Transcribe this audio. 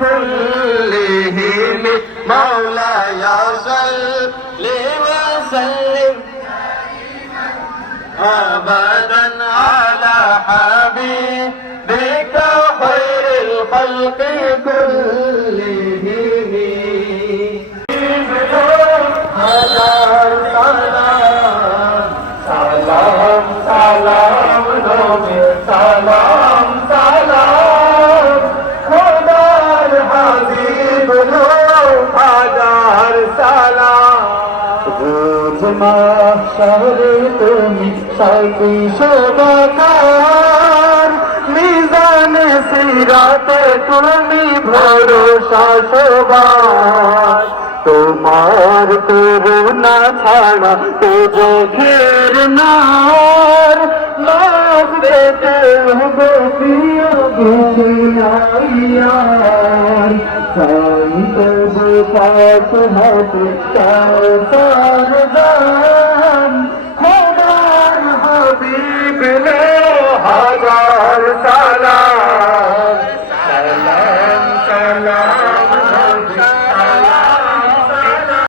كلهم مولاي صل وسلم أبدا على حبيبك خير الخلق كلهم মাশারে তুমি সাকি শোভাকার মিজানে সিরাতে তুমি ভরসা শোভার তোমার করুণা ছাড়া তো চোখের নার লোক বেতে হবে প্রিয় সাই তবু পাশ হাতে তার সার দান